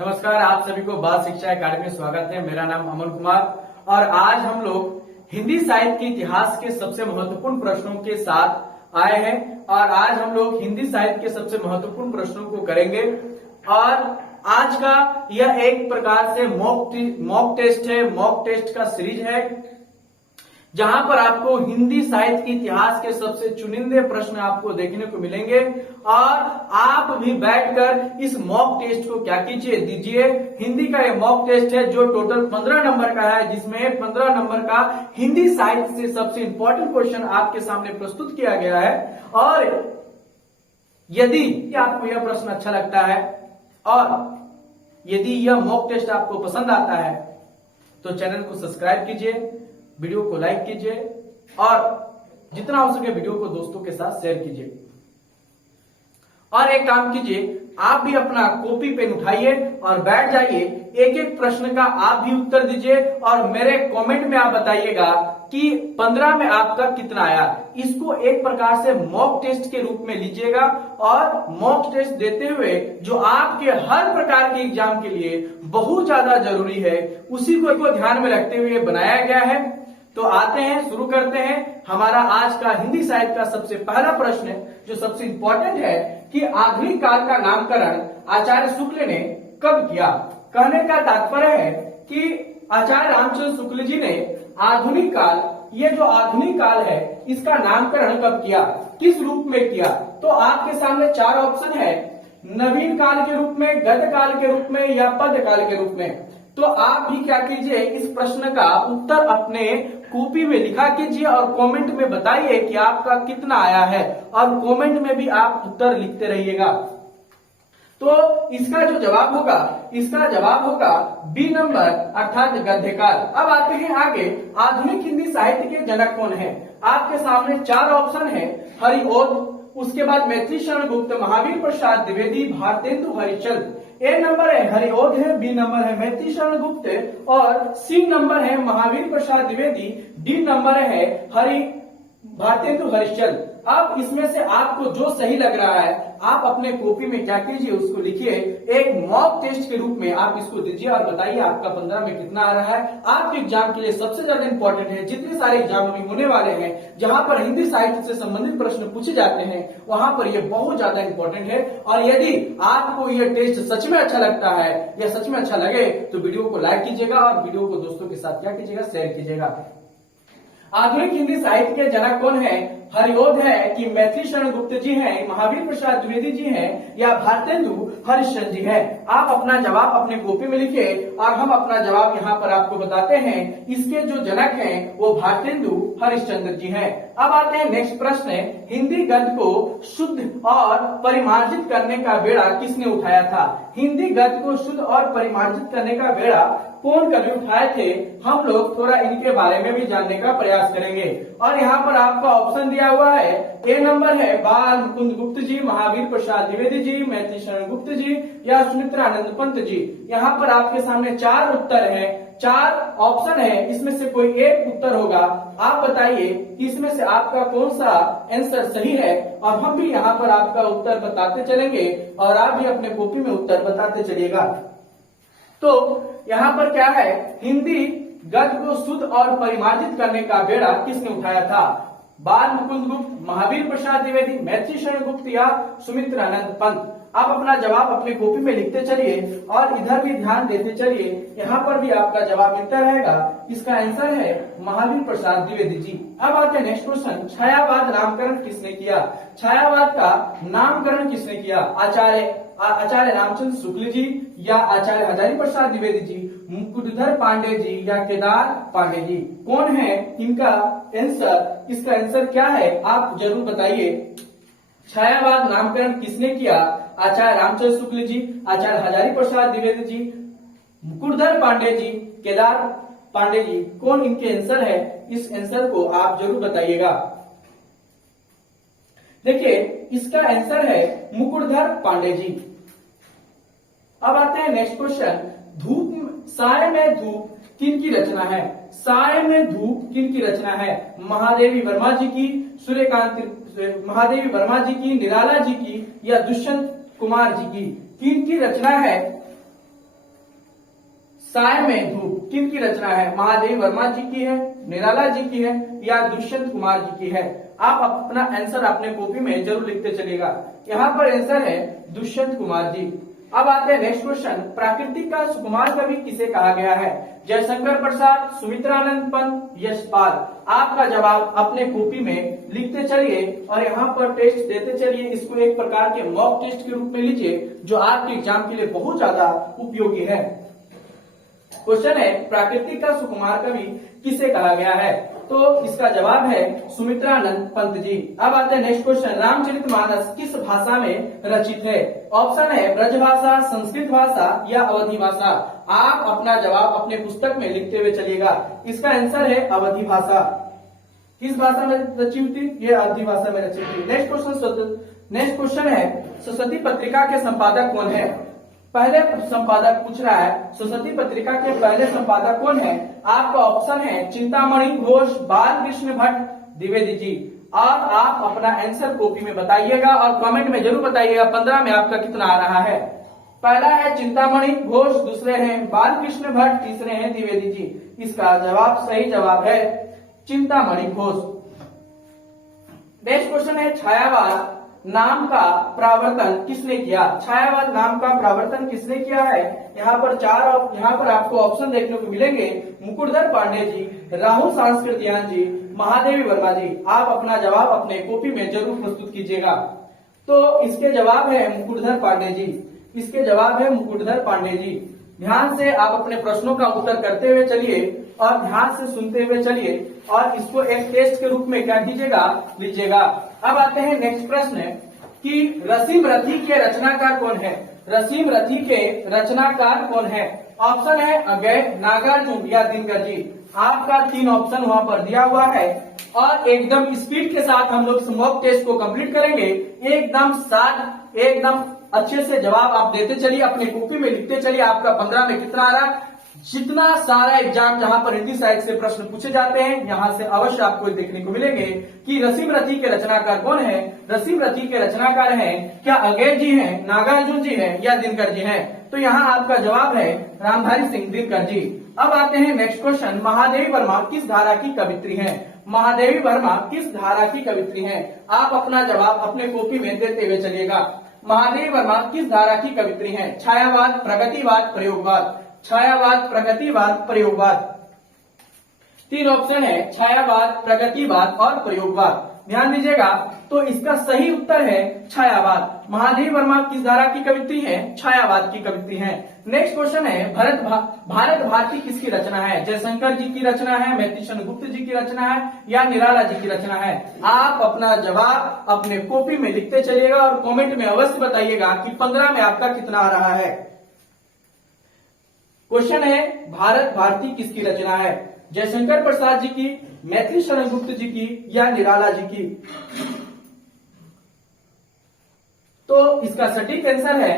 नमस्कार, आप सभी को बाल शिक्षा अकादमी में स्वागत है। मेरा नाम अमन कुमार और आज हम लोग हिंदी साहित्य के इतिहास के सबसे महत्वपूर्ण प्रश्नों के साथ आए हैं और आज हम लोग हिंदी साहित्य के सबसे महत्वपूर्ण प्रश्नों को करेंगे। और आज का यह एक प्रकार से मॉक टेस्ट है, मॉक टेस्ट का सीरीज है जहां पर आपको हिंदी साहित्य के इतिहास के सबसे चुनिंदे प्रश्न आपको देखने को मिलेंगे और आप भी बैठकर इस मॉक टेस्ट को क्या दीजिए। हिंदी का ये मॉक टेस्ट है जो टोटल 15 नंबर का है, जिसमें 15 नंबर का हिंदी साहित्य से सबसे इंपॉर्टेंट क्वेश्चन आपके सामने प्रस्तुत किया गया है। और यदि आपको यह प्रश्न अच्छा लगता है और यदि यह मॉक टेस्ट आपको पसंद आता है तो चैनल को सब्सक्राइब कीजिए, वीडियो को लाइक कीजिए और जितना हो सके वीडियो को दोस्तों के साथ शेयर कीजिए। और एक काम कीजिए, आप भी अपना कॉपी पेन उठाइए और बैठ जाइए, एक एक प्रश्न का आप भी उत्तर दीजिए और मेरे कमेंट में आप बताइएगा कि 15 में आपका कितना आया। इसको एक प्रकार से मॉक टेस्ट के रूप में लीजिएगा और मॉक टेस्ट देते हुए जो आपके हर प्रकार के एग्जाम के लिए बहुत ज्यादा जरूरी है उसी को ध्यान में रखते हुए बनाया गया है। तो आते हैं, शुरू करते हैं। हमारा आज का हिंदी साहित्य का सबसे पहला प्रश्न जो सबसे इंपॉर्टेंट है कि आधुनिक काल का नामकरण आचार्य शुक्ल ने कब किया। कहने का तात्पर्य है कि आचार्य रामचंद्र शुक्ल जी ने आधुनिक काल, ये जो आधुनिक काल है इसका नामकरण कब किया, किस रूप में किया। तो आपके सामने 4 ऑप्शन है, नवीन काल के रूप में, गद्य काल के रूप में या पद्य काल के रूप में। तो आप भी क्या कीजिए, इस प्रश्न का उत्तर अपने कॉपी में लिखा कीजिए और कमेंट में बताइए कि आपका कितना आया है और कमेंट में भी आप उत्तर लिखते रहिएगा। तो इसका जो जवाब होगा, इसका जवाब होगा बी नंबर अर्थात गद्यकाल। अब आते हैं आगे, आधुनिक हिंदी साहित्य के जनक कौन है। आपके सामने 4 ऑप्शन है, हरिओध, उसके बाद मैथिली शरण गुप्त, महावीर प्रसाद द्विवेदी, भारतेंदु हरिश्चंद्र। ए नंबर है हरिओध है, बी नंबर है मैथिली शरण गुप्त और सी नंबर है महावीर प्रसाद द्विवेदी, डी नंबर है भारतेंदु हरिश्चंद्र। अब इसमें से आपको जो सही लग रहा है आप अपने कॉपी में क्या कीजिए, उसको लिखिए, एक मॉक टेस्ट के रूप में आप इसको दीजिए और बताइए आपका 15 में कितना आ रहा है। आपके एग्जाम के लिए सबसे ज्यादा इंपॉर्टेंट है, जितने सारे एग्जाम अभी होने वाले हैं जहां पर हिंदी साहित्य से संबंधित प्रश्न पूछे जाते हैं वहां पर ये बहुत ज्यादा इंपॉर्टेंट है। और यदि आपको ये टेस्ट सच में अच्छा लगता है या सच में अच्छा लगे तो वीडियो को लाइक कीजिएगा और वीडियो को दोस्तों के साथ क्या कीजिएगा, शेयर कीजिएगा। आधुनिक हिंदी साहित्य के जनक कौन है, हरिओध है कि मैथिली शरण गुप्त जी हैं, महावीर प्रसाद द्विवेदी जी हैं या भारतेंदु हरिश्चंद्र जी हैं। आप अपना जवाब अपने कॉपी में लिखिए और हम अपना जवाब यहाँ पर आपको बताते हैं। इसके जो जनक हैं वो भारतेंदु हरिश्चंद्र जी हैं। अब आते हैं नेक्स्ट प्रश्न है, हिंदी गद्य को शुद्ध और परिमार्जित करने का बेड़ा किसने उठाया था। हिंदी गद्य को शुद्ध और परिमार्जित करने का बेड़ा कौन कवि उठाए थे, हम लोग थोड़ा इनके बारे में भी जानने का प्रयास करेंगे। और यहाँ पर आपका ऑप्शन दिया हुआ है, ए नंबर है बाल मुकुंद गुप्त जी, महावीर प्रसाद द्विवेदी जी, मैथिली शरण गुप्त जी या सुमित्रानंद पंत जी। यहाँ पर आपके सामने 4 उत्तर है, 4 ऑप्शन है, इसमें से कोई एक उत्तर होगा। आप बताइए कि इसमें से आपका कौन सा आंसर सही है और हम भी यहाँ पर आपका उत्तर बताते चलेंगे और आप भी अपने कॉपी में उत्तर बताते चलिएगा। तो यहाँ पर क्या है, हिंदी गद्य को शुद्ध और परिमार्जित करने का बेड़ा किसने उठाया था, बाल मुकुंद गुप्त, महावीर प्रसाद द्विवेदी, मैथिली शरण गुप्त या सुमित्रानंद पंत। आप अपना जवाब अपने कॉपी में लिखते चलिए और इधर भी ध्यान देते चलिए, यहाँ पर भी आपका जवाब मिलता रहेगा। इसका आंसर है महावीर प्रसाद द्विवेदी जी। अब आते हैं नेक्स्ट क्वेश्चन, छायावाद नामकरण किसने किया। छायावाद का नामकरण किसने किया, आचार्य रामचंद्र शुक्ल जी या आचार्य हजारी प्रसाद द्विवेदी जी, मुकुटधर पांडे जी या केदार पांडे जी। कौन है इनका आंसर, इसका आंसर क्या है आप जरूर बताइए। छायावाद नामकरण किसने किया, आचार्य रामचंद्र शुक्ल जी, आचार्य हजारी प्रसाद द्विवेदी जी, मुकुटधर पांडे जी, केदार पांडे जी। कौन इनके आंसर है, इस आंसर को आप जरूर बताइएगा। देखिए इसका आंसर है मुकुटधर पांडे जी। अब आते हैं नेक्स्ट क्वेश्चन, धूप साय में धूप किन की रचना है। साय में धूप किन की रचना है, महादेवी वर्मा जी की, महादेवी वर्मा जी की, निराला जी की या दुष्यंत कुमार जी की। किन की रचना है साय में धूप किन की रचना है? महादेवी वर्मा जी की है, निराला जी की है या दुष्यंत कुमार जी की है? आप अपना आंसर अपने कॉपी में जरूर लिखते चलिएगा। यहाँ पर आंसर है दुष्यंत कुमार जी। अब आते हैं नेक्स्ट क्वेश्चन, प्राकृतिक का सुकुमार कवि किसे कहा गया है? जयशंकर प्रसाद, सुमित्रानंद पंत, यशपाल। आपका जवाब अपने कॉपी में लिखते चलिए और यहाँ पर टेस्ट देते चलिए। इसको एक प्रकार के मॉक टेस्ट के रूप में लीजिए जो आपके एग्जाम के लिए बहुत ज्यादा उपयोगी है। क्वेश्चन है, प्राकृतिक का सुकुमार कवि किसे कहा गया है? तो इसका जवाब है सुमित्रानंद पंत जी। अब आते हैं नेक्स्ट क्वेश्चन, रामचरितमानस किस भाषा में रचित है? ऑप्शन है ब्रजभाषा, संस्कृत भाषा या अवधी भाषा। आप अपना जवाब अपने पुस्तक में लिखते हुए चलिएगा। इसका आंसर है अवधी भाषा। किस भाषा में रची थी? ये अवधी भाषा में रची थी। नेक्स्ट क्वेश्चन है, सरस्वती पत्रिका के संपादक कौन है? पहले संपादक पूछ रहा है, सरस्वती पत्रिका के पहले संपादक कौन है? आपका ऑप्शन है चिंतामणि घोष, बालकृष्ण भट्ट, द्विवेदी जी। और आप अपना आंसर कॉपी में बताइएगा और कमेंट में जरूर बताइएगा 15 में आपका कितना आ रहा है। पहला है चिंतामणि घोष, दूसरे हैं बालकृष्ण भट्ट, तीसरे हैं द्विवेदी जी। इसका जवाब सही जवाब है चिंतामणि घोष। नेक्स्ट क्वेश्चन है, छायावाद नाम का प्रावर्तन किसने किया? छायावाद नाम का प्रावर्तन किसने किया है? यहाँ पर आपको ऑप्शन देखने को मिलेंगे, मुकुटधर पांडे जी, राहुल सांस्कृतियान जी, महादेवी वर्मा जी। आप अपना जवाब अपने कॉपी में जरूर प्रस्तुत कीजिएगा। तो इसके जवाब है मुकुटधर पांडे जी। इसके जवाब है मुकुटधर पांडे जी। ध्यान से आप अपने प्रश्नों का उत्तर करते हुए चलिए और ध्यान से सुनते हुए चलिए और इसको एक टेस्ट के रूप में क्या कीजिएगा, लीजिएगा। अब आते हैं नेक्स्ट प्रश्न कि रसीम रथी के रचनाकार कौन है? रसीम रथी के रचनाकार कौन है? ऑप्शन है अगय, नागार्जुन या दिनकर जी। आपका 3 ऑप्शन वहां पर दिया हुआ है और एकदम स्पीड के साथ हम लोग मॉक टेस्ट को कंप्लीट करेंगे। एकदम साथ एकदम अच्छे से जवाब आप देते चलिए, अपने कॉपी में लिखते चलिए। आपका 15 में कितना आ रहा? जितना सारा एग्जाम जहां पर हिंदी साइड से प्रश्न पूछे जाते हैं यहां से अवश्य आपको देखने को मिलेंगे कि रसीम रथी के रचनाकार कौन है। रसीम रथी के रचनाकार हैं क्या अगय जी हैं, नागार्जुन जी हैं या दिनकर जी हैं? तो यहाँ आपका जवाब है रामधारी सिंह दिनकर जी। अब आते हैं नेक्स्ट क्वेश्चन, महादेवी वर्मा किस धारा की कवित्री हैं? महादेवी वर्मा किस धारा की कवित्री हैं? आप अपना जवाब अपने कॉपी में देते हुए चलिएगा। महादेवी वर्मा किस धारा की कवित्री हैं? छायावाद, प्रगतिवाद, प्रयोगवाद। छायावाद, प्रगतिवाद, प्रयोगवाद। 3 ऑप्शन है, छायावाद, प्रगतिवाद और प्रयोगवाद। ध्यान दीजिएगा। तो इसका सही उत्तर है छायावाद। महादेवी वर्मा किस धारा की कवित्री है? छायावाद की कवित्री है। नेक्स्ट क्वेश्चन है, भारत भारती किसकी रचना है? जयशंकर जी की रचना है, मैथिली शरण गुप्त जी की रचना है या निराला जी की रचना है? आप अपना जवाब अपने कॉपी में लिखते चलिएगा और कमेंट में अवश्य बताइएगा कि 15 में आपका कितना आ रहा है। क्वेश्चन है, भारत भारती किसकी रचना है? जयशंकर प्रसाद जी की, मैथिली शरण गुप्त जी की या निराला जी की? तो इसका सटीक आंसर है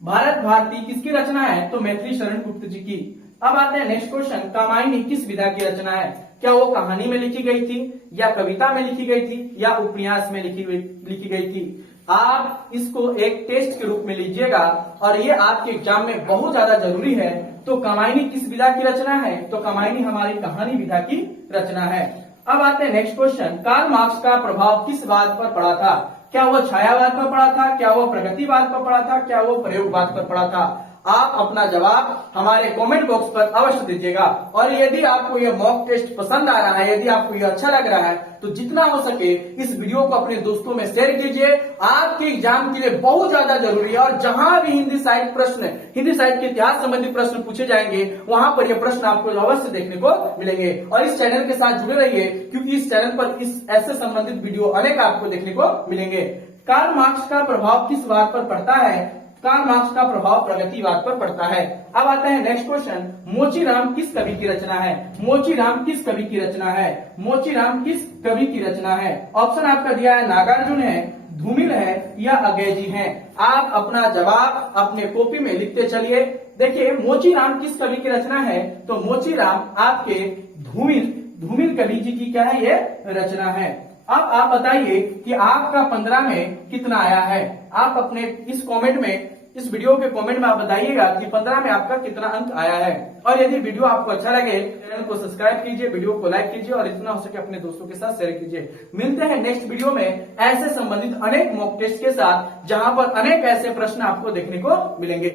भारत भारती किसकी रचना है? तो मैथिली शरण गुप्त जी की। अब आते हैं नेक्स्ट क्वेश्चन, कामायनी किस विधा की रचना है? क्या वो कहानी में लिखी गई थी या कविता में लिखी गई थी या उपन्यास में लिखी गई थी? आप इसको एक टेस्ट के रूप में लीजिएगा और ये आपके एग्जाम में बहुत ज्यादा जरूरी है। तो कामायनी किस विधा की रचना है? तो कामायनी हमारी कहानी विधा की रचना है। अब आते हैं नेक्स्ट क्वेश्चन, कार्ल मार्क्स का प्रभाव किस बात पर पड़ा था? क्या वो छायावाद पर पड़ा था, क्या वो प्रगतिवाद पर पड़ा था, क्या वो प्रयोगवाद पर पड़ा था? आप अपना जवाब हमारे कमेंट बॉक्स पर अवश्य दीजिएगा। और यदि आपको यह मॉक टेस्ट पसंद आ रहा है, यदि आपको यह अच्छा लग रहा है तो जितना हो सके इस वीडियो को अपने दोस्तों में शेयर कीजिए। आपके एग्जाम के लिए बहुत ज्यादा जरूरी है और जहां भी हिंदी साहित्य के इतिहास संबंधी प्रश्न पूछे जाएंगे वहां पर यह प्रश्न आपको अवश्य देखने को मिलेंगे। और इस चैनल के साथ जुड़े रहिए क्योंकि इस चैनल पर इस ऐसे संबंधित वीडियो अनेक आपको देखने को मिलेंगे। कार्ल मार्क्स का प्रभाव किस बात पर पड़ता है? कार्ल मार्क्स का प्रभाव प्रगतिवाद पर पड़ता है। अब आता है नेक्स्ट क्वेश्चन, मोचीराम किस कवि की रचना है? मोचीराम किस कवि की रचना है? मोचीराम किस कवि की रचना है? ऑप्शन आपका दिया है नागार्जुन है, धूमिल है या अगय जी हैं। आप अपना जवाब अपने कॉपी में लिखते चलिए। देखिए मोचीराम किस कवि की रचना है? तो मोचीराम आपके धूमिल कवि जी की क्या है, ये रचना है। अब आप बताइए कि आपका 15 में कितना आया है। आप अपने इस कमेंट में इस वीडियो के कमेंट में आप बताइएगा कि 15 में आपका कितना अंक आया है। और यदि वीडियो आपको अच्छा लगे चैनल को सब्सक्राइब कीजिए, वीडियो को लाइक कीजिए और जितना हो सके अपने दोस्तों के साथ शेयर कीजिए। मिलते हैं नेक्स्ट वीडियो में ऐसे संबंधित अनेक मॉक टेस्ट के साथ, जहां पर अनेक ऐसे प्रश्न आपको देखने को मिलेंगे।